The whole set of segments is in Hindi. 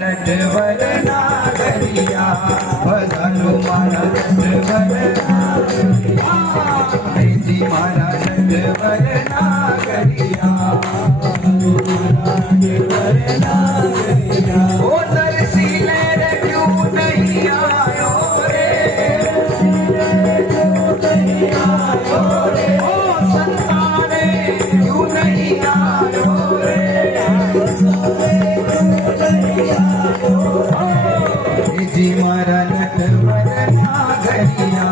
नटवर नागरिया बधारो मारा नटवर नागरिया जी मारा नटवर नागरिया ओ तरसीले रे क्यों नहीं आयो रे ओ संताने क्यों नहीं आयो रे जी मारा नटवर नागरिया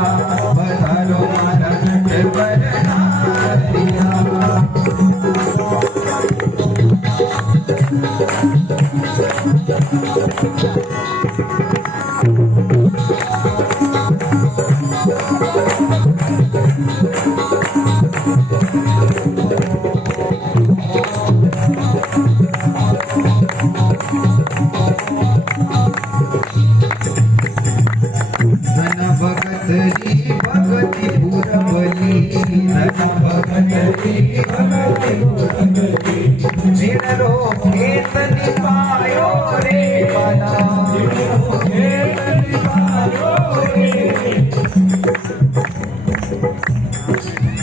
बधारो मारा नटवर नागरिया धन भगत जी भगति पुरबली धन भगत जी भगति पुरबली जिनरो केतनि पायो रे बना जिनरो केतनि पायो रे।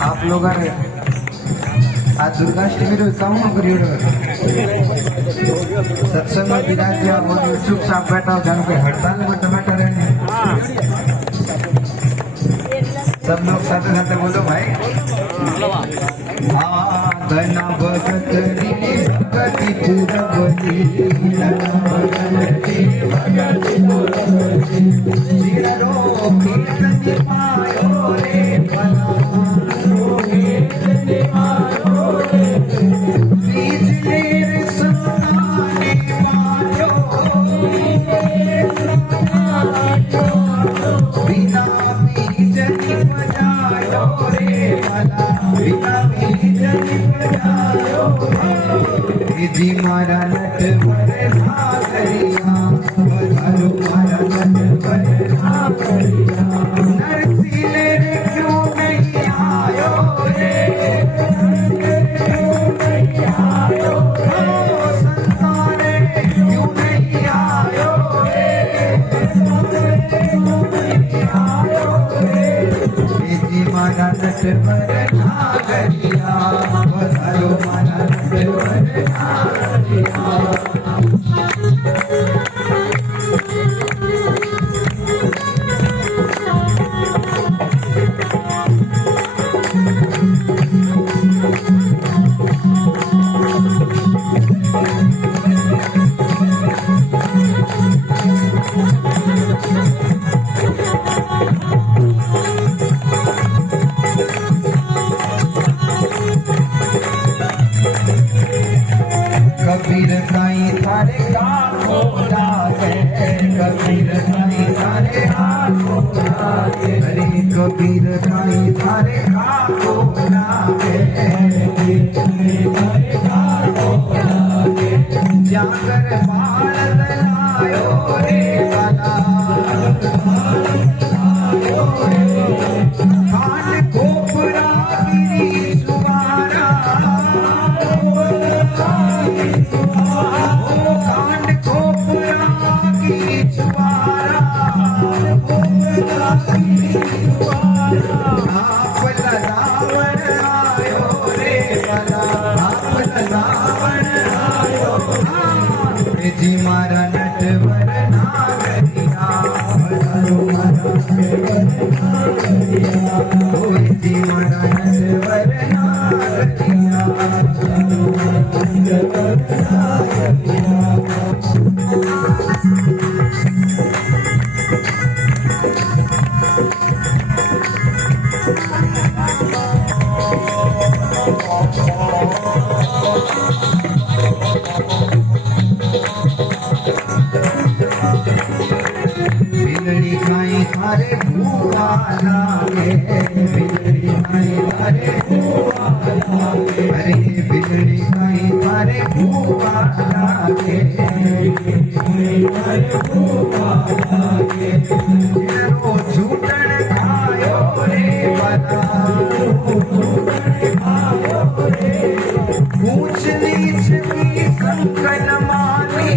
आप लोग आज दुर्गाष्टमी रो कामो करियो सत्संग में विराज्या और चुपचाप बैठा हो जानो कोई हड़ताल में तो बैठा रहने सब लोग साथ साथ बोलो भाई धन भगत भगति पुरबली धन भगति भगति पुरबली जिनरो कीर्तनि पायो रे बना कीर्तनि पायो रे बीज तेर सुनाने पायो बिना बीजनि बजायो रे बना बिना बीजनि बजायो जी मारा नटवर नागरिया बधारो मारा नटवर नागरिया नरसीले रे क्यों नहीं आयो रे क्यों नहीं आयो संताने क्यों नहीं आयो रे क्यों नहीं आयो रे जी मारा नटवर नागरिया बधारो मारा नटवर नागरिया कबीर साईं थारे हाथों लागे कबीर साईं थारे हाथों लागे हरे कबीर साईं थारे हाथों लागे थारे हाथों लागे जाकर भारत लायो रे बना लायो रे कान कोपरा गिरी सुवारा कांड कोपरा की छुआरा आप ललावण आयो रे बना आप ललावण आयो जी मारा नटवर नागरिया बधारो मारा नटवर नागरिया ओ जी मारा नटवर नागरिया बधारो मारा नटवर नागरिया। बिगड़ी खाई थारे भूआ लागे बिगड़ी खाई थारे भूआ लागे अरे बिगड़ी खाई थारे भूआ लागे जिनको झूठन खायो रे बता ऊंच नीच की संकल मानी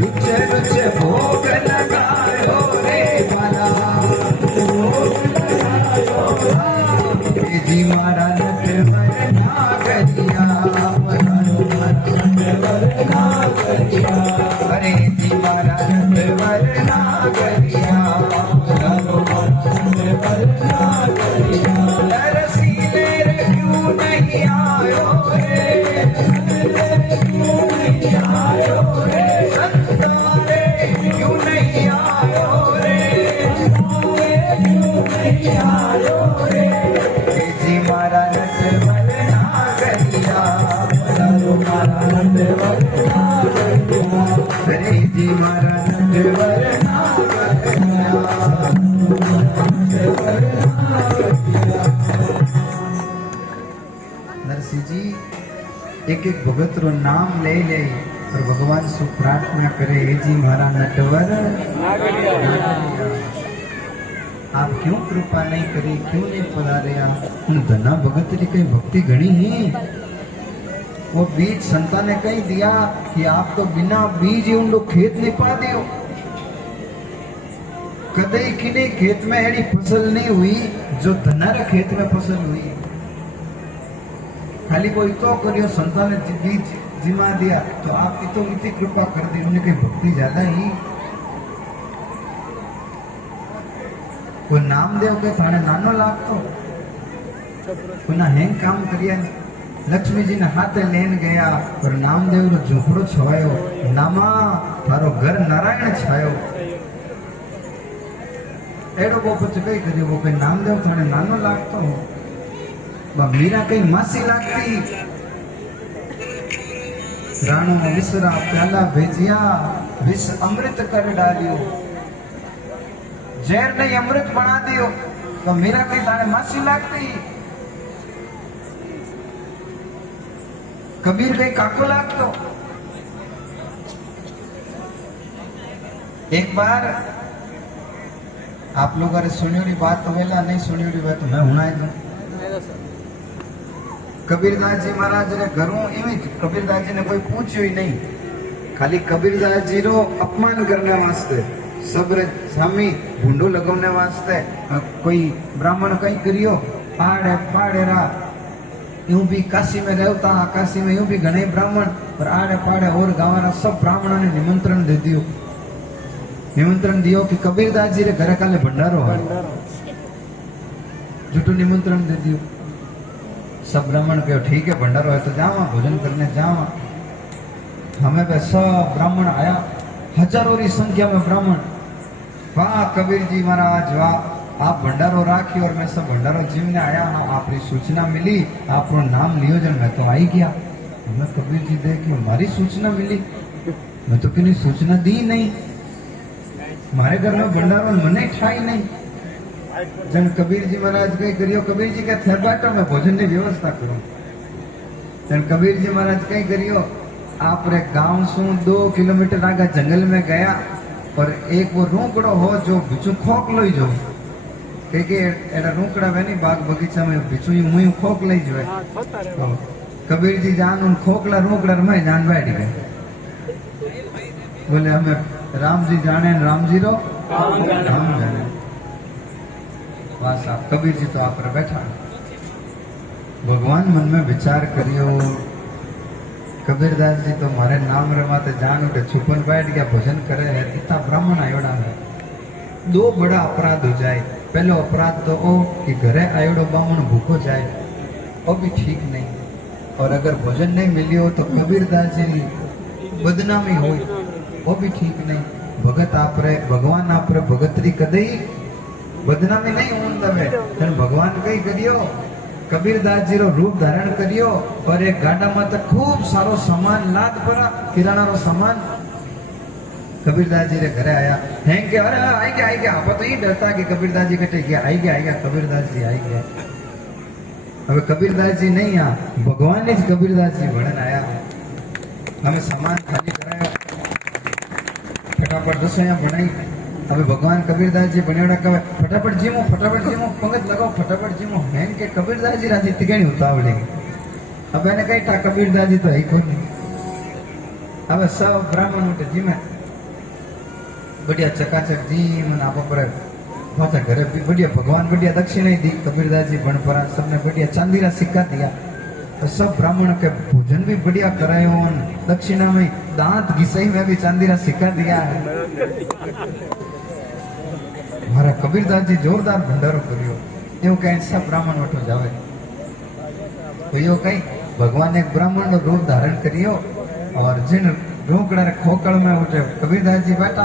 रुचे रुचे भोग लगायो रे माला जी मारा नटवर नागरिया अरे जी मारा नटवर नागरिया रसीले रे क्यों नहीं आयो रे संतारे क्यों नहीं आयो रे जी मारा नटवर नागरिया अरे जी मारा नटवर नरसिंह जी एक एक भगत रो नाम ले ले और भगवान से प्रार्थना करे हे जी मारा नटवर आप क्यों कृपा नहीं करी, क्यों नहीं पधारे आप उन धना भगत की कई भक्ति घनी है। वो बीज संता ने कही दिया कि आप तो बिना बीज उन लोग खेत नहीं पा दियो। कदई किने खेत में ऐसी फसल नहीं हुई जो धनारा खेत में फसल हुई। खाली कोई तो करियो संता ने बीज जिमा दिया तो आपकी तो इतनी कृपा कर दी, उन्हें कहीं भक्ति ज्यादा ही। कोई नामदेव के थाने नानो लागतो कोना हेंग काम करिया लक्ष्मी जी ने हाथे लेन गया और नामदेव रो झोपड़ो छवायो नामा थारो घर नारायण छायो एडो को कुछ कई करियो वो कई नामदेव थाने नानो लागतो बा मीरा कई मासी लागती राणो ने विसरा प्याला भेजिया विष अमृत कर डालियो जहर ने अमृत बना दियो तो मीरा कई थाने मासी लागती कबीर कई काको लागतो। एक बार आप लोग अरे सुनियोरी बात तो वेला नहीं सुनियोरी बात तो मैं हुनाई दूं। कबीरदास जी महाराज ने घरों इवें कबीरदास जी ने कोई पूछ्यो ही नहीं, खाली कबीरदास जी रो अपमान करने वास्ते सब्र सामी भूंडो लगवने वास्ते कोई ब्राह्मण कई करियो पाड़े पाड़े रा यूं भी काशी में रहता काशी में यूं भी घणे ब्राह्मण पर आड़े पाड़े और गाँव सब ब्राह्मणों ने निमंत्रण दे दियो। निमंत्रण दियो कि कबीरदास जी रे घरे काले भंडारो है, झूठो निमंत्रण दे दियो। सब ब्राह्मण कहो ठीक है भंडारो है तो जावा भोजन करने जावा। हमें पे सब ब्राह्मण आया, हजारों की संख्या में ब्राह्मण। वाह कबीर जी महाराज वाह, आप भंडारो राखी और मैं सब भंडारो जीवने आया हाँ आपकी सूचना मिली आपको नाम लियो जन मैं तो आई गया। मैं कबीर जी देखी हमारी सूचना मिली, मैं तो किसी सूचना दी नहीं, मारे घर में भंडारो मने ठाई नहीं। जन कबीर जी महाराज कई करियो कबीर जी के थे बाटो में भोजन की व्यवस्था करो। जन कबीर जी महाराज कई करियो आप रे गांव सु 2 किलोमीटर आगे जंगल में गया और एक वो रूकड़ो हो जो बिचू खोक लो जो के एड़ा रूकड़ा वे नहीं बाग बगीचा में बिचू मुई खोक ले जो तो कबीर जी जान उन खोकला रूकड़ा में जान बैठ गए। बोले हमें राम जी जाने राम जी रो हम जाने। बस आप कबीर जी तो आप पर बैठा भगवान मन में विचार करियो कबीरदास जी तो मारे नाम रे माते जान उठे छुपन बैठ गया भजन करे है इतना ब्राह्मण आयोड़ा है। 2 बड़ा अपराध हो जाए। पहलो अपराध तो ओ कि घरे आयोड़ो ब्राह्मण भूखो जाए वो भी ठीक नहीं, और अगर भोजन नहीं मिलियो तो कबीरदास जी बदनामी हो वो भी ठीक नहीं। भगत आप रे भगवान आप रे भगतरी कदई बदनामी नहीं होने दे। भगवान कई करियो कबीरदास जी रो रूप धारण करियो और एक गाड़ा में तो खूब सारो सामान लाद पड़ा किराना रो सामान। कबीरदास जी रे घरे आया हैं के अरे आई गया आप तो ये डरता कि कबीरदास जी कटे गया आई गया कबीरदास जी आई गया। अब कबीरदास जी नहीं आ भगवान ने कबीरदास जी भणन आया हमें सामान खाली कराया फटाफट रसोईया बनाई। अबे भगवान कबीरदास जी बनेड़ा कहे फटाफट जीमो पंगत लगाओ फटाफट जीमो हैं के कबीरदास जी राजी तिगणी उतावली। अब मैंने कही था कबीरदास जी तो है कोई नहीं હવે સૌ બ્રાહ્મણ ઉઠે જીમે बढ़िया चकाचक जी मन आप पर पहुंचा घरे भी बढ़िया भगवान बढ़िया दक्षिणा दी कबीरदास जी बनपरा सबने बढ़िया चांदीरा सिक्का दिया तो सब ब्राह्मण के भोजन भी बढ़िया करायो दक्षिणा में दांत घिसाई में भी चांदीरा सिक्का दिया है मारा कबीरदास जी जोरदार भंडारो करियो एवं कहीं सब ब्राह्मण उठो जावे तो यो कहीं भगवान एक ब्राह्मण नो रूप धारण करियो और जिन रोकड़ा रे खोकड़ में उठे कबीरदास जी बैठा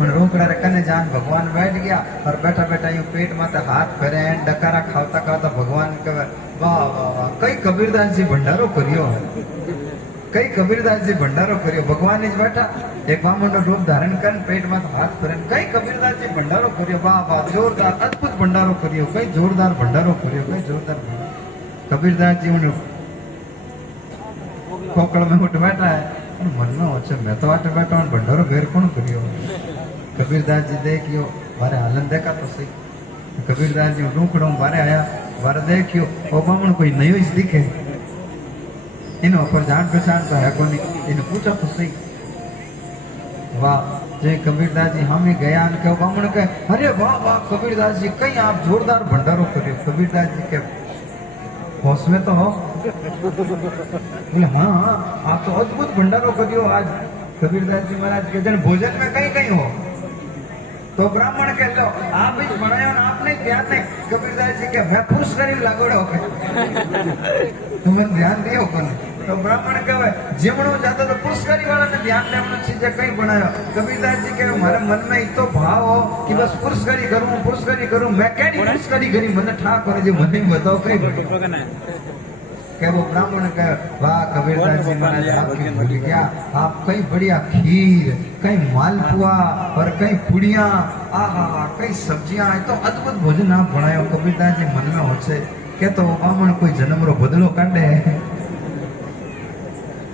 और रोकड़ा रे कने जान भगवान बैठ गया और बैठा बैठा यूं पेट माते हाथ फेरे डकारा खावता खावता भगवान कहे वाह वाह वाह कई कबीरदास जी भंडारो करियो है कई कबीरदास जी भंडारो करियो भगवान जी बैठा एक ब्राह्मण नो रूप धारण कर पेट माते हाथ फेरे कई कबीरदास जी भंडारो करियो वाह वाह जोरदार अद्भुत भंडारो करियो कई जोरदार भंडारो करियो कई जोरदार कबीरदास जी उन खोकड़ में उठ बैठा है मन में होचे मैं तो आटे बैठा हूं भंडारो घेर कौन करियो कबीरदास जी देखियो बारे हालन देखा तो सही कबीरदास जी रूकड़ो बारे आया बारे देखियो ओ बामण कोई नयो ही दिखे इन ऊपर जान पहचान तो है कोनी इन पूछा तो सही वाह जय कबीरदास जी हम ही गया न के बामण के अरे वाह वाह कबीरदास जी कहीं आप जोरदार भंडारो करियो कबीरदास जी के होश में तो हो बोले हाँ हाँ आप तो अद्भुत भंडारो करियो आज कबीरदास जी महाराज के जन भोजन में कहीं कहीं हो तो ब्राह्मण के लो आप ही बनायो ना आपने ध्यान नहीं कबीरदास जी के मैं पुरुष करी लागोड़ो के तुम्हें ध्यान दियो कोने तो ब्राह्मण कहे जीवणो जातो तो पुरुषकारी वाला ने ध्यान देवनो चीज कहीं बनायो कबीरदास जी के मारे मन में इतो भाव हो कि बस पुरुषकारी करूं मैं केडी पुरुषकारी करी मने ठा करे जे मने बताओ कई के वो ब्राह्मण के वाह कबीरदास जी महाराज आपकी भूल गया आप कई बढ़िया खीर कई मालपुआ और कई पुड़िया आहा कई सब्जियां तो अद्भुत भोजन आप बनायो कबीरदास जी मन में होचे के तो ब्राह्मण कोई जन्म रो बदलो काढे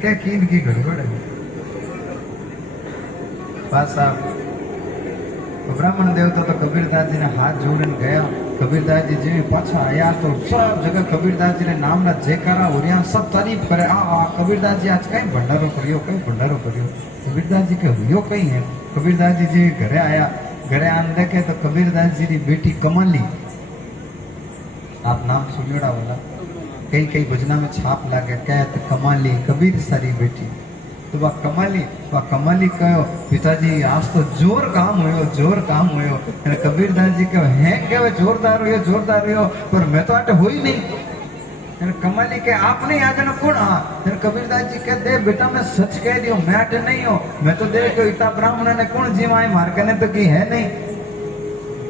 के कीन की गड़बड़ है बस साहब ब्राह्मण देवता तो कबीरदास जी ने हाथ जोड़ने गया कबीरदास जी जी पाछा आया तो सब जगह कबीरदास जी ने नाम ना जयकारा हो रहा सब तारीफ करे आ कबीरदास जी आज कहीं भंडारो करियो कबीरदास जी के हुयो कहीं है कबीरदास जी घरे आया घरे आन देखे तो कबीरदास जी की बेटी कमाली आप नाम सुनियोड़ा वाला कई कई भजना में छाप लागे कहत कमाली कबीर सारी बेटी तो वह कमाली कहो पिताजी आज तो जोर काम हुयो कबीरदास जी कहो हैं कहे जोरदार हुयो पर मैं तो आटे हुई नहीं कमाली के आपने आज न कौन हाँ कबीरदास जी कहते बेटा मैं सच कह रही हूँ मैं आटे नहीं हो मैं तो देखो इतना ब्राह्मण ने कौन जीवाए मार के तो की है नहीं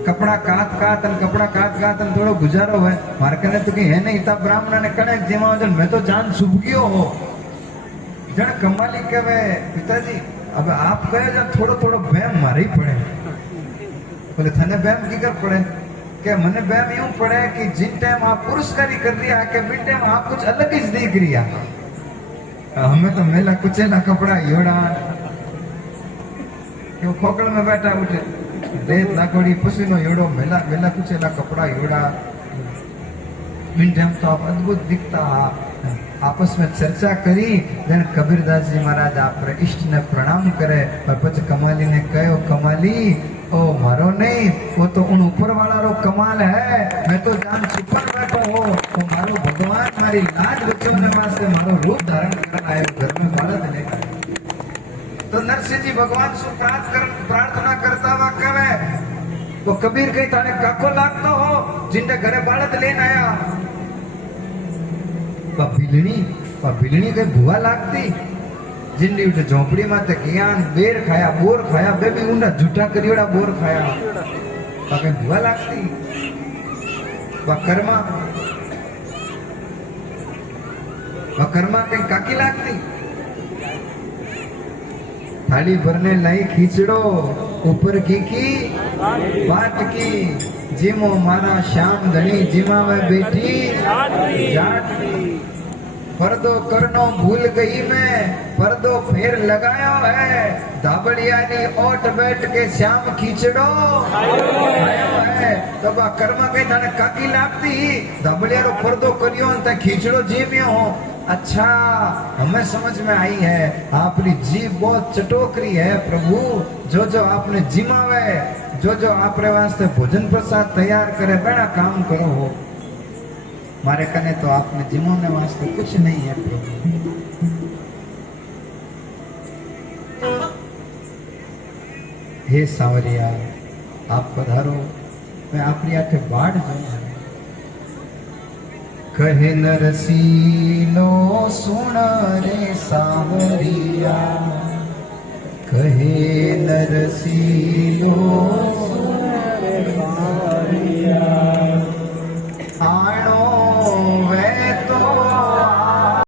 कपड़ा काट थोड़ो गुजारो है मार्केट तो कहीं है नहीं इतना ब्राह्मण ने कणक जीवा मैं तो जान शुभ गयो हो जन कमाली कहे पिताजी अब आप कहे जन थोड़ो थोड़ो बैम मारे ही पड़े बोले थने बैम की कर पड़े के मने बैम यूं पड़े कि जिन टाइम आप पुरस्कारी कर रही है के बिन टाइम आप कुछ अलग ही देख रही है हमें तो मेला कुचेला कपड़ा योड़ा क्यों खोकड़ में बैठा उठे रेत लागोड़ी पसीनो योड़ो मेला मेला कुचेला कपड़ा योड़ा इन टाइम तो आप अद्भुत दिखता आपस में चर्चा करी जन कबीरदास जी महाराज आप इष्ट ने प्रणाम करे और पछ कमाली ने कहो कमाली ओ मारो नहीं वो तो उन ऊपर वाला रो कमाल है मैं तो जान छुपन बैठो हो वो मारो भगवान मारी लाज बचाने वास्ते मारो रूप धारण कर आयो घर में बालक लेकर तो नरसिंह जी भगवान से प्रार्थना करता हुआ कहे तो कबीर कहीं ताने काको लागतो हो जिनके घरे बालक लेन आया बिलणी के भुआ लागती जिंदी उठे झोपड़ी माते ज्ञान बेर खाया बोर खाया बेबी उंडा झूठा करियोड़ा बोर खाया पाके भुआ लागती कर्मा कहीं काकी लागती थाली भरने लाई खींचड़ो ऊपर की बाट की जिमो मारा श्याम धनी जिमा में बेटी जाट पर्दो करनो भूल गई मैं पर्दो फेर लगायो है धाबड़ियानी ओट बैठ के श्याम खींचड़ो आयो है तब कर्मा कहीं थाने काकी लागती धाबड़ियारो पर्दो करियो न खींचड़ो जीम्यो अच्छा, हमें समझ में आई है, आपकी जीभ बहुत चटोकरी है प्रभु। जो जो आपने जिमावे, जो जो आपरे वास्ते भोजन प्रसाद तैयार करे, बड़ा काम करो हो। मारे कने तो आपने जिमाने वास्ते कुछ नहीं है प्रभु। हे सावरिया, आप पधारो, मैं आपकी आंखें बाढ़ जाऊं। कहे नरसीलो सुन रे सावरिया, कहे नरसीलो सुन रे सावरिया, आणो